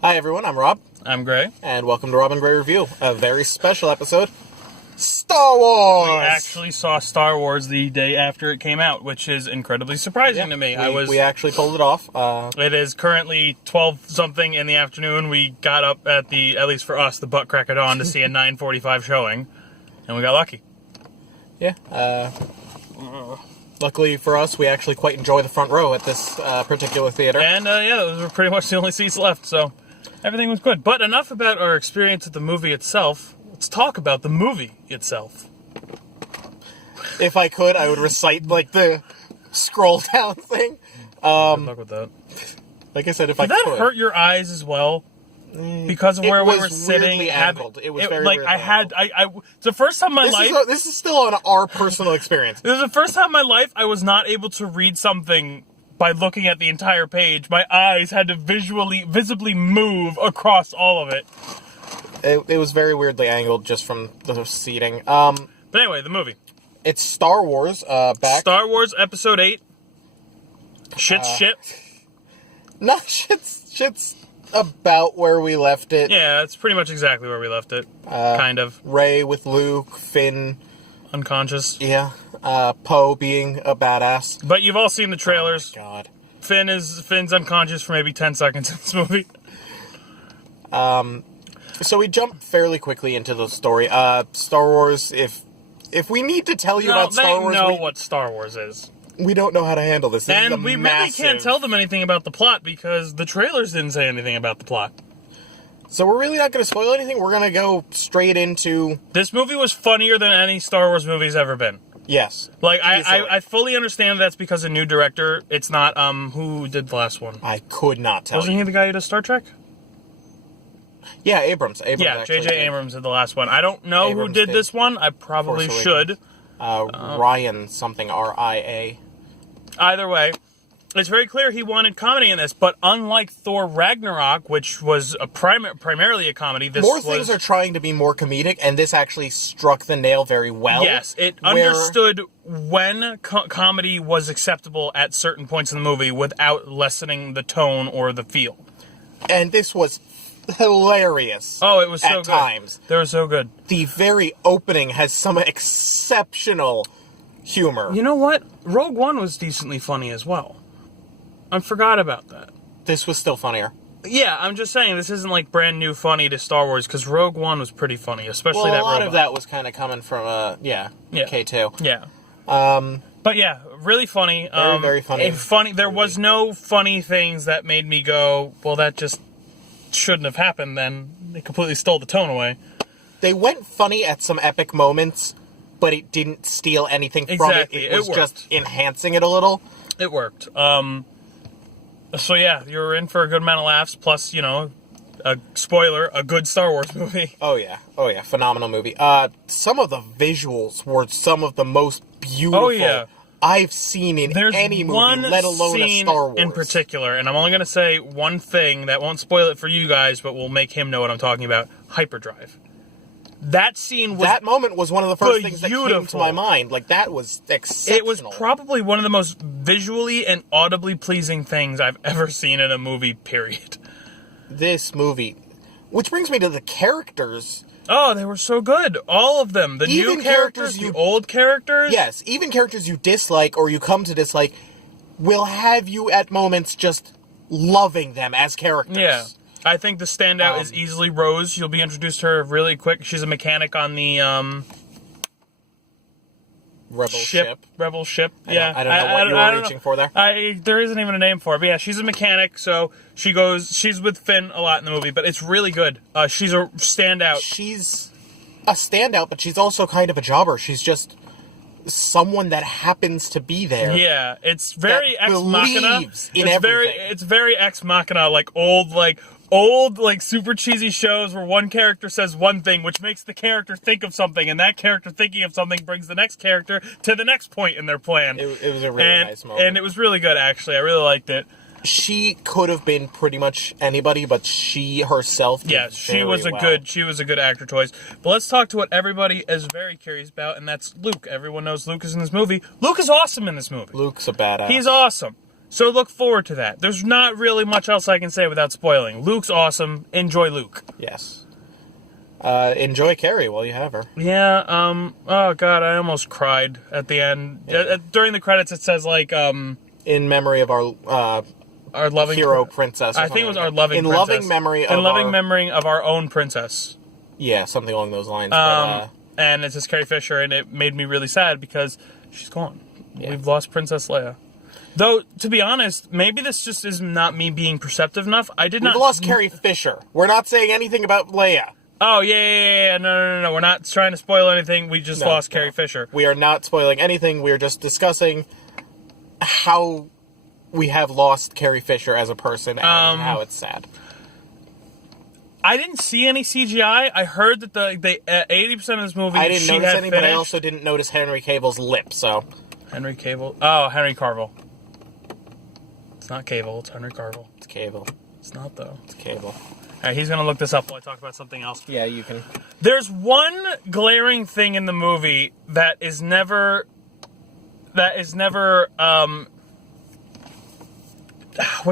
Hi everyone, I'm Rob, I'm Gray. and welcome to Rob and Gray Review, a very special episode, Star Wars! We actually saw Star Wars the day after it came out, which is incredibly surprising to me. We actually pulled it off. It is currently 12-something in the afternoon. We got up at least for us, the butt crack of dawn to see a 9:45 showing, and we got lucky. Yeah, luckily for us, we actually quite enjoy the front row at this particular theater. And those were pretty much the only seats left, so everything was good. But enough about our experience at the movie itself. Let's talk about the movie itself. If I could, I would recite, the scroll down thing. Good luck with that. Like I said, if Did I that could. hurt your eyes as well? Because of where we were sitting. It was very weirdly angled. It's the first time in my life. This is still on our personal experience. This is the first time in my life I was not able to read something by looking at the entire page. My eyes had to visibly move across all of it. It was very weirdly angled just from the seating. But anyway, the movie. It's Star Wars, back. Star Wars Episode 8. Shit. No, shit's about where we left it. Yeah, it's pretty much exactly where we left it. Kind of. Rey with Luke, Finn. Unconscious. Yeah. Poe being a badass. But you've all seen the trailers. Oh my God. Finn's unconscious for maybe 10 seconds in this movie. So we jump fairly quickly into the story. Star Wars, if we need to tell you about Star Wars... They know what Star Wars is. We don't know how to handle this. And we really can't tell them anything about the plot because the trailers didn't say anything about the plot. So we're really not going to spoil anything. We're going to go straight into... This movie was funnier than any Star Wars movie's ever been. Yes. I fully understand that's because a new director. It's not, who did the last one? I could not tell Wasn't he the guy who does Star Trek? Yeah, Abrams. Yeah, J.J. Abrams did the last one. I don't know who did this one. I probably should. Ryan something, R-I-A. Either way, it's very clear he wanted comedy in this, but unlike Thor Ragnarok, which was primarily a comedy, things are trying to be more comedic, and this actually struck the nail very well. Yes, it understood when comedy was acceptable at certain points in the movie without lessening the tone or the feel. And this was hilarious. Oh, it was so good. At times. They were so good. The very opening has some exceptional humor. You know what? Rogue One was decently funny as well. I forgot about that. This was still funnier. Yeah, I'm just saying this isn't like brand new funny to Star Wars because Rogue One was pretty funny, especially that robot. A lot of that was kind of coming from K2. Yeah. But yeah, really funny. Very funny. There was no funny things that made me go, well, that just shouldn't have happened then. They completely stole the tone away. They went funny at some epic moments, but it didn't steal anything from it. It was just enhancing it a little. It worked. So yeah, you're in for a good amount of laughs, plus, a spoiler, a good Star Wars movie. Oh yeah, phenomenal movie. Some of the visuals were some of the most beautiful I've seen in any movie, let alone a Star Wars. In particular, and I'm only going to say one thing that won't spoil it for you guys, but will make him know what I'm talking about. Hyperdrive. That moment was one of the first things that came to my mind. That was exceptional. It was probably one of the most visually and audibly pleasing things I've ever seen in a movie, period. This movie. Which brings me to the characters. Oh, they were so good. All of them. The new characters, the old characters. Yes, even characters you dislike or you come to dislike will have you at moments just loving them as characters. Yeah. I think the standout is easily Rose. You'll be introduced to her really quick. She's a mechanic on the Rebel ship. Rebel ship. I don't know what you were reaching for there. There isn't even a name for it. But yeah, she's a mechanic, so she's with Finn a lot in the movie, but it's really good. She's a standout. She's a standout, but she's also kind of a jobber. She's just someone that happens to be there. Yeah, it's very Ex Machina. It's very Ex Machina, old, super cheesy shows where one character says one thing, which makes the character think of something, and that character thinking of something brings the next character to the next point in their plan. It was a really nice moment. And it was really good, actually. I really liked it. She could have been pretty much anybody, but she herself did she was a good actor choice. But let's talk to what everybody is very curious about, and that's Luke. Everyone knows Luke is in this movie. Luke is awesome in this movie. Luke's a badass. He's awesome. So look forward to that. There's not really much else I can say without spoiling. Luke's awesome. Enjoy Luke. Yes. Enjoy Carrie while you have her. Yeah, oh god, I almost cried at the end. Yeah. During the credits it says, like, in memory of our loving hero princess. I think it was our loving princess. In loving memory of our own princess. Yeah, something along those lines. And it says Carrie Fisher, and it made me really sad because she's gone. Yeah. We've lost Princess Leia. Though, to be honest, maybe this just is not me being perceptive enough. We've lost Carrie Fisher. We're not saying anything about Leia. Oh, yeah. No. We're not trying to spoil anything. We just lost Carrie Fisher. We are not spoiling anything. We're just discussing how we have lost Carrie Fisher as a person and how it's sad. I didn't see any CGI. I heard that the 80% of this movie I didn't notice any, but I also didn't notice Henry Cavill's lip, so... Henry Cavill? Oh, Henry Cavill. It's not Cavill, it's Henry Cavill. It's Cavill. It's not, though. It's Cavill. Alright, he's gonna look this up while I talk about something else. Yeah, you can. There's one glaring thing in the movie that is never, what's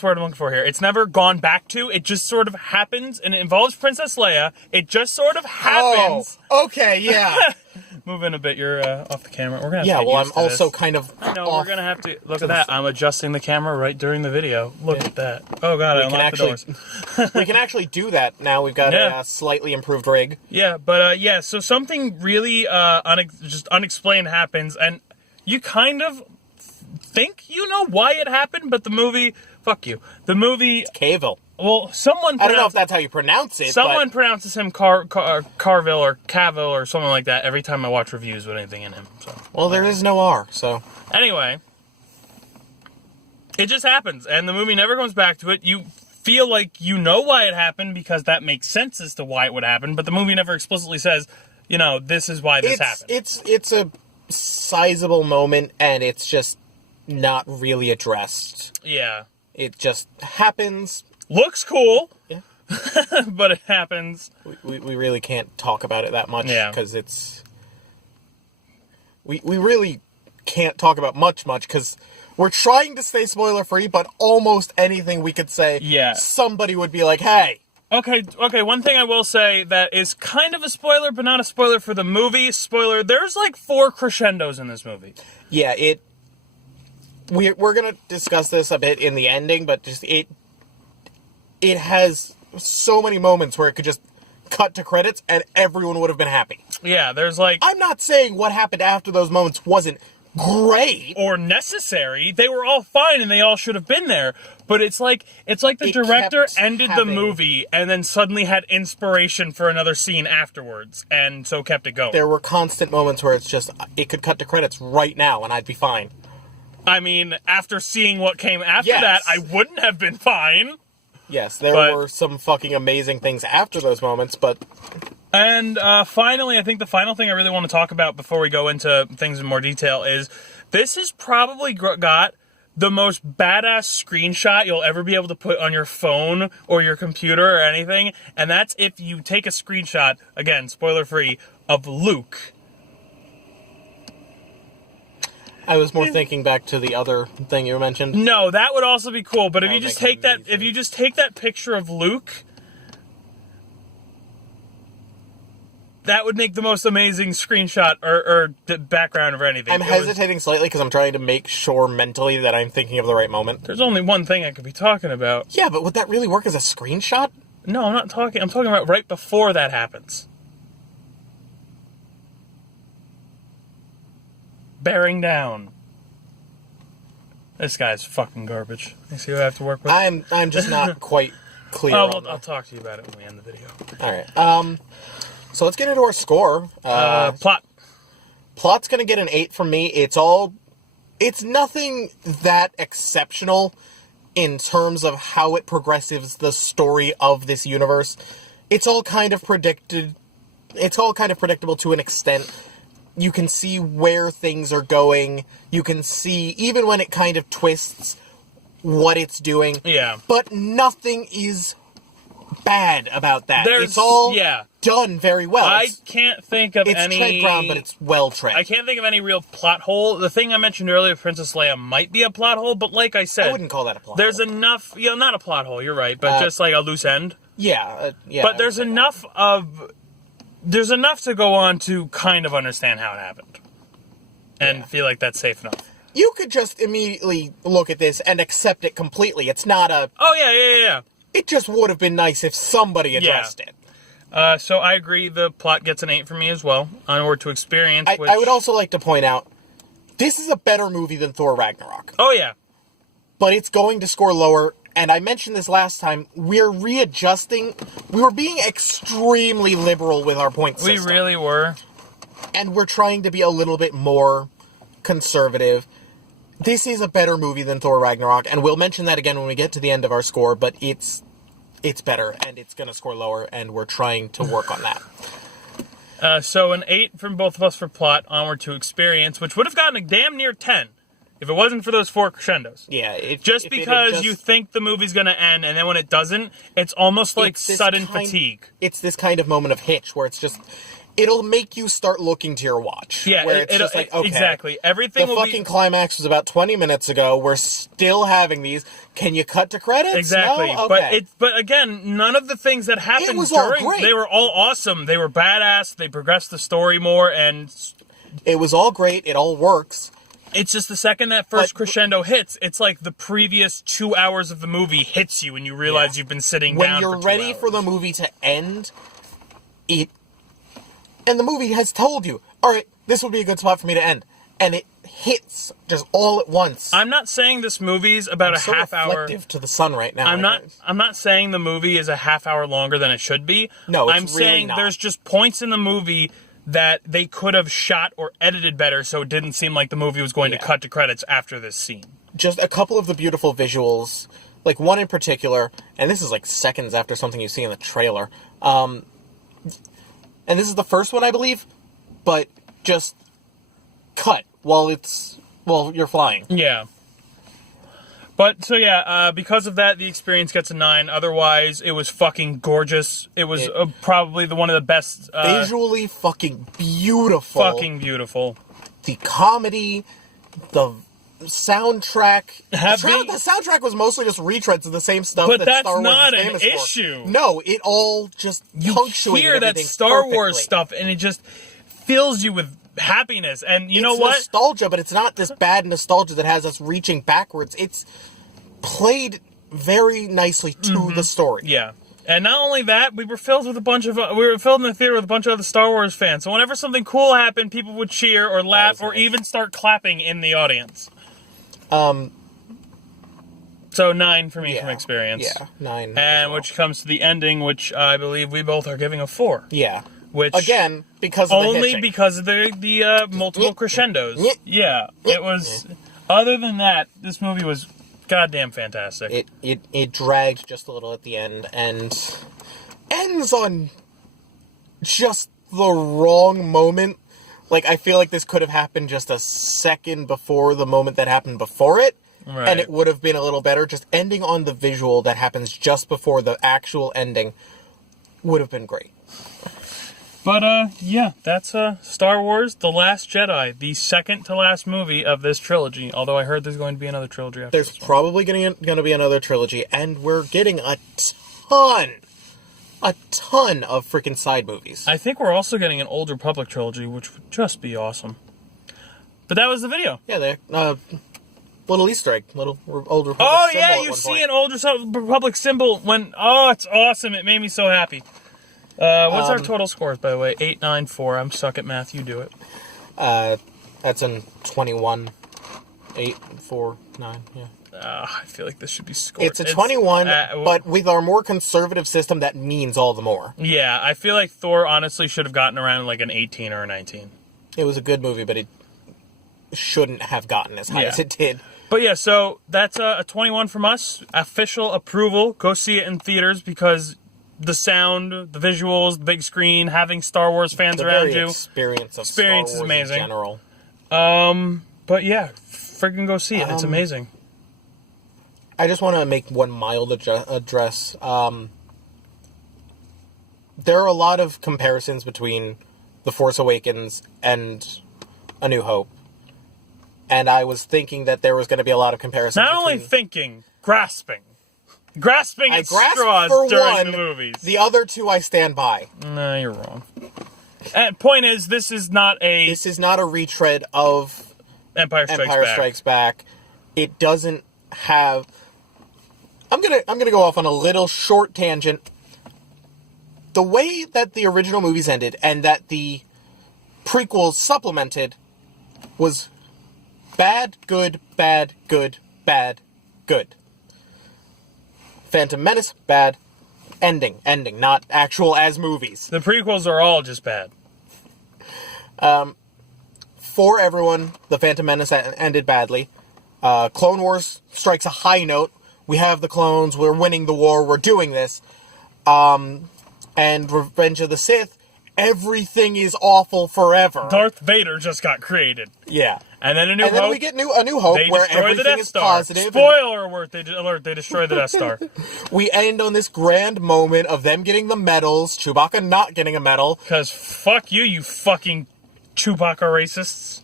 the word I'm looking for here? It's never gone back to. It just sort of happens, and it involves Princess Leia. It just sort of happens. Oh, okay, yeah. Move in a bit. You're off the camera. We're gonna have to get used I'm to also this. kind of. I know. We're gonna have to look at that. I'm adjusting the camera right during the video. Look at that. Oh god, I unlocked the doors. We can actually do that now. We've got a slightly improved rig. Yeah, but So something really just unexplained happens, and you kind of think you know why it happened, but the movie. Fuck you. The movie. It's Cavill. Well, someone. I don't know if that's how you pronounce it. Someone pronounces him Carville or Cavill or something like that every time I watch reviews with anything in him. So. Well, there is no R, so. Anyway, it just happens, and the movie never comes back to it. You feel like you know why it happened because that makes sense as to why it would happen, but the movie never explicitly says, this is why this happened. It's a sizable moment, and it's just not really addressed. Yeah. It just happens. Looks cool. Yeah. But it happens. We really can't talk about it that much because it's... We really can't talk about much because we're trying to stay spoiler-free, but almost anything we could say, somebody would be like, hey... Okay, one thing I will say that is kind of a spoiler, but not a spoiler for the movie. Spoiler, there's like 4 crescendos in this movie. Yeah, We're going to discuss this a bit in the ending, but just it has so many moments where it could just cut to credits and everyone would have been happy. Yeah, there's like... I'm not saying what happened after those moments wasn't great. Or necessary. They were all fine and they all should have been there. But it's like the director ended the movie and then suddenly had inspiration for another scene afterwards and so kept it going. There were constant moments where it's just, it could cut to credits right now and I'd be fine. I mean, after seeing what came after that, I wouldn't have been fine. Yes, there were some fucking amazing things after those moments, but... And finally, I think the final thing I really want to talk about before we go into things in more detail is this has probably got the most badass screenshot you'll ever be able to put on your phone or your computer or anything, and that's if you take a screenshot, again, spoiler-free, of Luke. I was more thinking back to the other thing you mentioned. No, that would also be cool. But if you just take that picture of Luke, that would make the most amazing screenshot or the background of anything. I'm hesitating slightly because I'm trying to make sure mentally that I'm thinking of the right moment. There's only one thing I could be talking about. Yeah, but would that really work as a screenshot? No, I'm not talking. I'm talking about right before that happens. Bearing down. This guy's fucking garbage. You see what I have to work with? I'm just not quite clear. I'll talk to you about it when we end the video. All right. So let's get into our score. Plot. Plot's gonna get an 8 from me. It's nothing that exceptional in terms of how it progresses the story of this universe. It's all kind of predictable to an extent. You can see where things are going. You can see, even when it kind of twists, what it's doing. Yeah. But nothing is bad about that. It's all done very well. I can't think of any... It's tread ground, but it's well tread. I can't think of any real plot hole. The thing I mentioned earlier, Princess Leia, might be a plot hole, but like I said... I wouldn't call that a plot hole. There's enough... not a plot hole, you're right, but just like a loose end. Yeah. But there's enough of... There's enough to go on to kind of understand how it happened. And feel like that's safe enough. You could just immediately look at this and accept it completely. It's not a... Oh, yeah. It just would have been nice if somebody addressed it. So I agree the plot gets an 8 for me as well. Onward to Experience, I would also like to point out, this is a better movie than Thor Ragnarok. Oh, yeah. But it's going to score lower, and I mentioned this last time, we're readjusting. We were being extremely liberal with our point system. We really were. And we're trying to be a little bit more conservative. This is a better movie than Thor Ragnarok, and we'll mention that again when we get to the end of our score, but it's better, and it's going to score lower, and we're trying to work on that. So an 8 from both of us for plot, Onward to Experience, which would have gotten a damn near 10 if it wasn't for those 4 crescendos. Yeah. Just because you think the movie's going to end, and then when it doesn't, it's almost like sudden fatigue. It's this kind of moment of hitch where it's just... It'll make you start looking to your watch. Yeah, where it's just like, okay, exactly. Everything the fucking climax was about 20 minutes ago. We're still having these. Can you cut to credits? Exactly. No? Okay. But again, none of the things that happened during, they were all awesome. They were badass. They progressed the story more, and it was all great. It all works. It's just the second that first crescendo hits, it's like the previous 2 hours of the movie hits you, and you realize you've been sitting down. When you're ready for the movie to end, and the movie has told you, all right, this would be a good spot for me to end. And it hits just all at once. I'm not saying this movie's about a half hour. Reflective to the sun right now. I'm not saying the movie is a half hour longer than it should be. No, it's I'm saying not. There's just points in the movie that they could have shot or edited better so it didn't seem like the movie was going to cut to credits after this scene. Just a couple of the beautiful visuals, like one in particular, and this is like seconds after something you see in the trailer. And this is the first one, I believe, but just cut while you're flying. Yeah. But, so yeah, because of that, the experience gets a 9. Otherwise, it was fucking gorgeous. It was probably one of the best... visually fucking beautiful. Fucking beautiful. The comedy, the soundtrack. The soundtrack was mostly just retreads of the same stuff that Star Wars is famous for. But that's not an issue. No, it all just punctuated hear that Star Wars stuff, and it just fills you with happiness. And you know what? It's nostalgia, but it's not this bad nostalgia that has us reaching backwards. It's played very nicely to the story. Yeah. And not only that, we were filled in the theater with a bunch of other Star Wars fans. So whenever something cool happened, people would cheer or laugh or even start clapping in the audience. So 9 for me from experience. Yeah, 9. And which comes to the ending, which I believe we both are giving a 4. Yeah. Which again, because of because of the multiple crescendos. Yeah. It was. Other than that, this movie was goddamn fantastic. It dragged just a little at the end and ends on just the wrong moment. Like, I feel like this could have happened just a second before the moment that happened before it. Right. And it would have been a little better. Just ending on the visual that happens just before the actual ending would have been great. But, yeah, that's Star Wars The Last Jedi, the second to last movie of this trilogy. Although I heard there's going to be another trilogy after this. There's probably going to be another trilogy, and we're getting a ton of freaking side movies. I think we're also getting an Old Republic trilogy, which would just be awesome. But that was the video. Yeah, little Easter egg, little Old Republic symbol. Oh, yeah, you see an Old Republic symbol when... Oh, it's awesome. It made me so happy. What's our total scores, by the way? 8, 9, 4. I'm stuck at math. You do it. That's in 21. 8, 4, 9, yeah. I feel like this should be scored. It's a 21, but with our more conservative system, that means all the more. Yeah, I feel like Thor honestly should have gotten around like an 18 or a 19. It was a good movie, but it shouldn't have gotten as high as it did. But yeah, so that's a 21 from us. Official approval. Go see it in theaters because the sound, the visuals, the big screen, having Star Wars fans around you. Experience Star Wars is amazing. In general. But yeah, freaking go see it. It's amazing. I just want to make one mild address. there are a lot of comparisons between The Force Awakens and A New Hope. And I was thinking that there was going to be a lot of comparisons. Not only thinking, grasping. Grasping at straws during the movies. The other two I stand by. No, you're wrong. And point is, this is not a retread of Empire Strikes Back. It doesn't have. I'm gonna go off on a little short tangent. The way that the original movies ended and that the prequels supplemented was bad, good, bad, good, bad, good. Phantom Menace, bad. Ending, not actual as movies. The prequels are all just bad. For everyone, The Phantom Menace ended badly. Clone Wars strikes a high note. We have the clones, we're winning the war, we're doing this. And Revenge of the Sith, everything is awful forever. Darth Vader just got created. Yeah. And then then we get A New Hope, where everything is positive. Spoiler alert, they destroyed the Death Star. We end on this grand moment of them getting the medals, Chewbacca not getting a medal. Because fuck you, you fucking Chewbacca racists.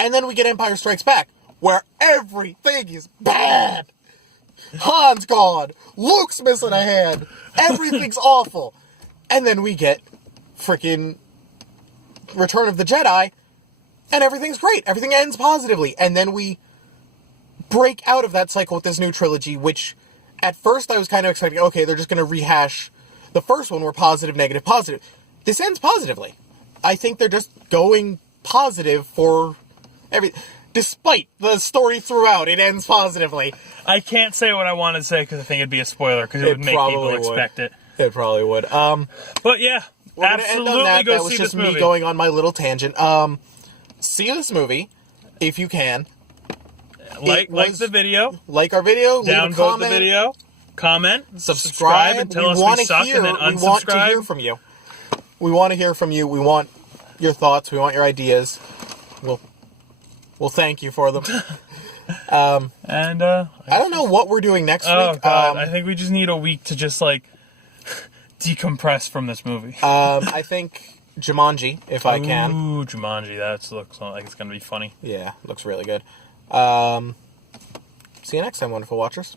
And then we get Empire Strikes Back, where everything is bad. Han's gone. Luke's missing a hand. Everything's awful. And then we get freaking Return of the Jedi, and everything's great. Everything ends positively. And then we break out of that cycle with this new trilogy, which at first I was kind of expecting, okay, they're just going to rehash the first one where positive, negative, positive. This ends positively. I think they're just going positive for everything. Despite the story throughout, it ends positively. I can't say what I want to say because I think it'd be a spoiler because it would make people expect it. It probably would. But yeah, absolutely go see this movie. That was just me going on my little tangent. See this movie if you can. Like the video. Like our video. Downvote the video. Comment. Subscribe and tell us we suck and then unsubscribe. We want to hear from you. We want to hear from you. We want your thoughts. We want your ideas. We'll thank you for them. I don't know what we're doing next week. Oh, God. I think we just need a week to just, decompress from this movie. I think Jumanji, if I can. Ooh, Jumanji. That looks like it's going to be funny. Yeah, looks really good. See you next time, wonderful watchers.